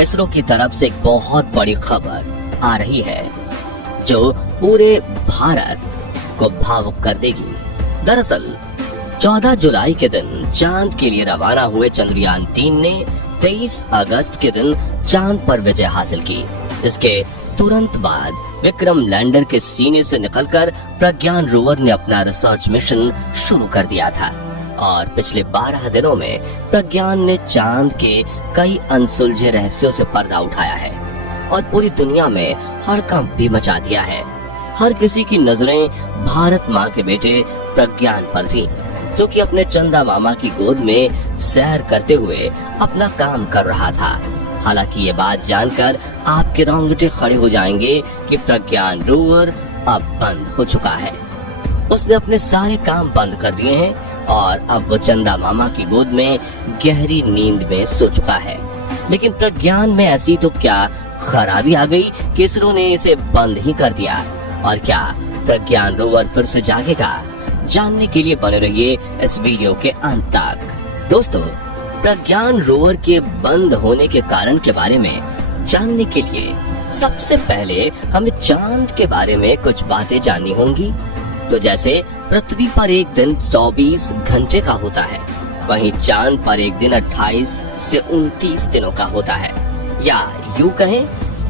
इसरो की तरफ से एक बहुत बड़ी खबर आ रही है जो पूरे भारत को भावुक कर देगी। दरअसल 14 जुलाई के दिन चांद के लिए रवाना हुए चंद्रयान 3 ने 23 अगस्त के दिन चांद पर विजय हासिल की। इसके तुरंत बाद विक्रम लैंडर के सीने से निकलकर प्रज्ञान रोवर ने अपना रिसर्च मिशन शुरू कर दिया था और पिछले 12 दिनों में प्रज्ञान ने चांद के कई अनसुलझे रहस्यों से पर्दा उठाया है और पूरी दुनिया में हड़कंप भी मचा दिया है। हर किसी की नजरें भारत माँ के बेटे प्रज्ञान पर थीं, जो कि अपने चंदा मामा की गोद में सैर करते हुए अपना काम कर रहा था। हालांकि ये बात जानकर आपके रोंगटे खड़े हो जाएंगे कि प्रज्ञान रोवर अब बंद हो चुका है। उसने अपने सारे काम बंद कर दिए हैं और अब वो चंदा मामा की गोद में गहरी नींद में सो चुका है। लेकिन प्रज्ञान में ऐसी तो क्या खराबी आ गई कि इसरो ने इसे बंद ही कर दिया? और क्या प्रज्ञान रोवर फिर से जागेगा? जानने के लिए बने रहिए इस वीडियो के अंत तक। दोस्तों, प्रज्ञान रोवर के बंद होने के कारण के बारे में जानने के लिए सबसे पहले हमें चांद के बारे में कुछ बातें जाननी होंगी। तो जैसे पृथ्वी पर एक दिन 24 घंटे का होता है, वहीं चांद पर एक दिन 28 से 29 दिनों का होता है। या यूं कहें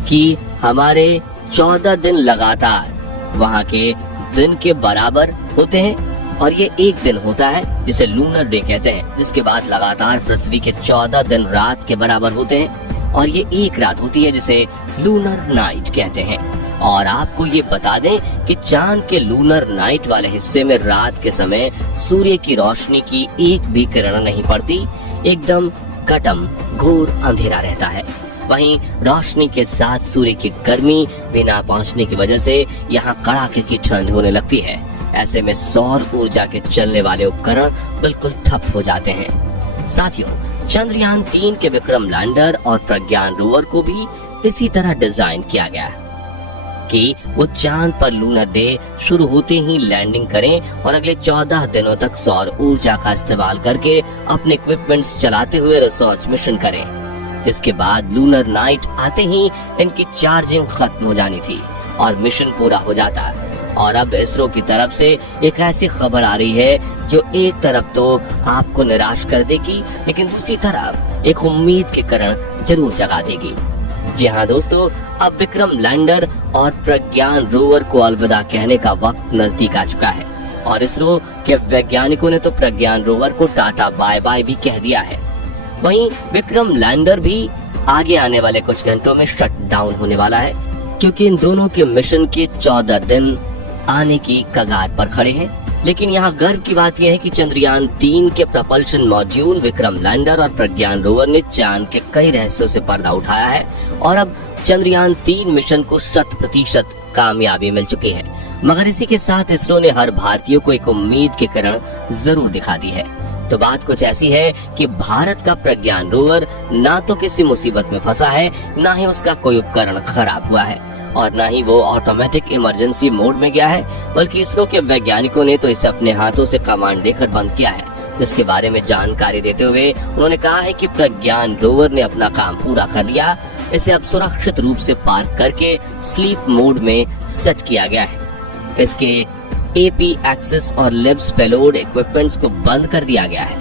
कि हमारे 14 दिन लगातार वहाँ के दिन के बराबर होते हैं और ये एक दिन होता है जिसे लूनर डे कहते हैं, जिसके बाद लगातार पृथ्वी के 14 दिन रात के बराबर होते हैं और ये एक रात होती है जिसे लूनर नाइट कहते हैं। और आपको ये बता दें कि चांद के लूनर नाइट वाले हिस्से में रात के समय सूर्य की रोशनी की एक भी किरण नहीं पड़ती, एकदम घटम घोर अंधेरा रहता है। वहीं रोशनी के साथ सूर्य की गर्मी भी ना पहुंचने की वजह से यहाँ कड़ाके की ठंड होने लगती है। ऐसे में सौर ऊर्जा के चलने वाले उपकरण बिल्कुल ठप हो जाते हैं। साथियों, चंद्रयान 3 के विक्रम लैंडर और प्रज्ञान रोवर को भी इसी तरह डिजाइन किया गया कि वो चांद पर लूनर डे शुरू होते ही लैंडिंग करें और अगले 14 दिनों तक सौर ऊर्जा का इस्तेमाल करके अपने इक्विपमेंट्स चलाते हुए रिसर्च मिशन करें। जिसके बाद लूनर नाइट आते ही इनकी चार्जिंग खत्म हो जानी थी और मिशन पूरा हो जाता। और अब इसरो की तरफ से एक ऐसी खबर आ रही है जो एक तरफ तो आपको निराश कर देगी, लेकिन दूसरी तरफ एक उम्मीद के किरण जरूर जगा देगी। जी हाँ दोस्तों, अब विक्रम लैंडर और प्रज्ञान रोवर को अलविदा कहने का वक्त नजदीक आ चुका है और इसरो के वैज्ञानिकों ने तो प्रज्ञान रोवर को टाटा बाय बाय भी कह दिया है। वहीं विक्रम लैंडर भी आगे आने वाले कुछ घंटों में शट डाउन होने वाला है, क्योंकि इन दोनों के मिशन के 14 दिन आने की कगार पर खड़े हैं। लेकिन यहाँ गर्व की बात यह है कि चंद्रयान 3 के प्रपल्शन मॉड्यूल विक्रम लैंडर और प्रज्ञान रोवर ने चांद के कई रहस्यों से पर्दा उठाया है और अब चंद्रयान 3 मिशन को 100% कामयाबी मिल चुकी है। मगर इसी के साथ इसरो ने हर भारतीय को एक उम्मीद की किरण जरूर दिखा दी है। तो बात कुछ ऐसी है कि भारत का प्रज्ञान रोवर ना तो किसी मुसीबत में फंसा है, ना ही उसका कोई उपकरण खराब हुआ है और ना ही वो ऑटोमेटिक इमरजेंसी मोड में गया है, बल्कि इसरो के वैज्ञानिकों ने तो इसे अपने हाथों से कमांड देकर बंद किया है। जिसके बारे में जानकारी देते हुए उन्होंने कहा है कि प्रज्ञान रोवर ने अपना काम पूरा कर लिया। इसे अब सुरक्षित रूप से पार्क करके स्लीप मोड में सेट किया गया है। इसके एपी एक्सिस और लिब्स पेलोड इक्विपमेंट्स को बंद कर दिया गया है।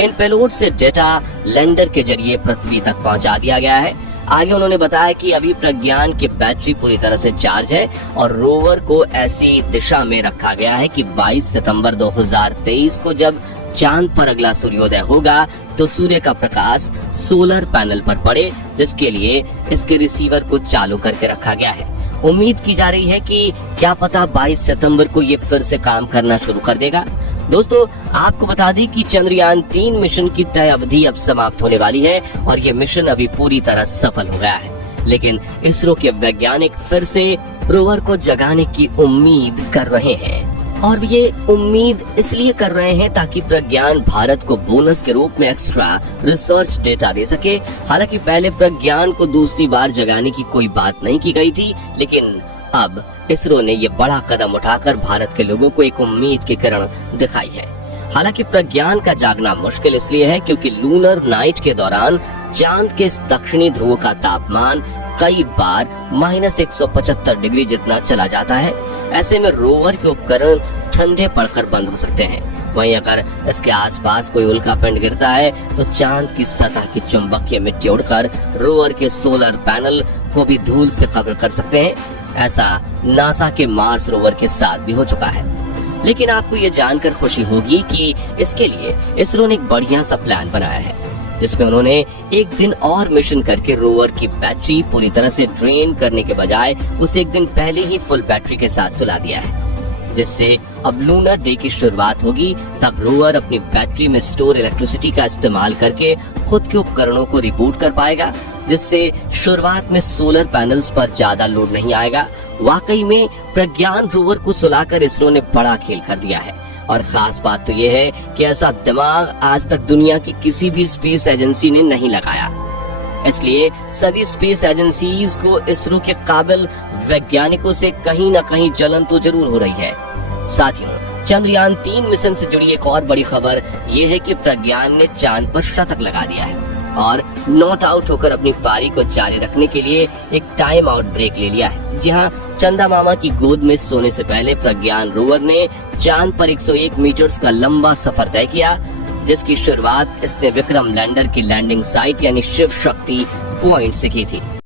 इन पेलोड से डेटा लैंडर के जरिए पृथ्वी तक पहुंचा दिया गया है। आगे उन्होंने बताया कि अभी प्रज्ञान की बैटरी पूरी तरह से चार्ज है और रोवर को ऐसी दिशा में रखा गया है कि 22 सितंबर 2023 को जब चांद पर अगला सूर्योदय होगा तो सूर्य का प्रकाश सोलर पैनल पर पड़े, जिसके लिए इसके रिसीवर को चालू करके रखा गया है। उम्मीद की जा रही है कि क्या पता 22 सितंबर को ये फिर से काम करना शुरू कर देगा। दोस्तों, आपको बता दें कि चंद्रयान 3 मिशन की तय अवधि अब समाप्त होने वाली है और ये मिशन अभी पूरी तरह सफल हो गया है। लेकिन इसरो के वैज्ञानिक फिर से रोवर को जगाने की उम्मीद कर रहे हैं और ये उम्मीद इसलिए कर रहे हैं ताकि प्रज्ञान भारत को बोनस के रूप में एक्स्ट्रा रिसर्च डेटा दे सके। हालांकि पहले प्रज्ञान को दूसरी बार जगाने की कोई बात नहीं की गई थी, लेकिन अब इसरो ने ये बड़ा कदम उठाकर भारत के लोगों को एक उम्मीद की किरण दिखाई है। हालांकि प्रज्ञान का जागना मुश्किल इसलिए है क्योंकि लूनर नाइट के दौरान चांद के इस दक्षिणी ध्रुव का तापमान कई बार -175 डिग्री जितना चला जाता है। ऐसे में रोवर के उपकरण ठंडे पड़कर बंद हो सकते हैं। वहीं अगर इसके आसपास कोई उल्कापिंड गिरता है तो चांद की सतह की चुंबकीय मिट्टी उड़कर रोवर के सोलर पैनल को भी धूल से खबर कर सकते हैं। ऐसा नासा के मार्स रोवर के साथ भी हो चुका है। लेकिन आपको ये जानकर खुशी होगी कि इसके लिए इसरो ने एक बढ़िया सा प्लान बनाया है, जिसमें उन्होंने एक दिन और मिशन करके रोवर की बैटरी पूरी तरह से ड्रेन करने के बजाय उसे एक दिन पहले ही फुल बैटरी के साथ सुला दिया है, जिससे अब लूनर डे की शुरुआत होगी। तब रोवर अपनी बैटरी में स्टोर इलेक्ट्रिसिटी का इस्तेमाल करके खुद के उपकरणों को रिबूट कर पाएगा, जिससे शुरुआत में सोलर पैनल्स पर ज्यादा लोड नहीं आएगा। वाकई में प्रज्ञान रोवर को सुलाकर इसरो ने बड़ा खेल कर दिया है। और खास बात तो ये है कि ऐसा दिमाग आज तक दुनिया की किसी भी स्पेस एजेंसी ने नहीं लगाया। इसलिए सभी स्पेस एजेंसीज को इसरो के काबिल वैज्ञानिकों से कहीं न कहीं जलन तो जरूर हो रही है। साथियों, चंद्रयान 3 मिशन से जुड़ी एक और बड़ी खबर ये है कि प्रज्ञान ने चांद पर शतक लगा दिया है और नॉट आउट होकर अपनी पारी को जारी रखने के लिए एक टाइम आउट ब्रेक ले लिया है। जी हाँ, चंदा मामा की गोद में सोने से पहले प्रज्ञान रोवर ने चांद पर 101 मीटर्स का लंबा सफर तय किया, जिसकी शुरुआत इसने विक्रम लैंडर की लैंडिंग साइट यानी शिव शक्ति पॉइंट से की थी।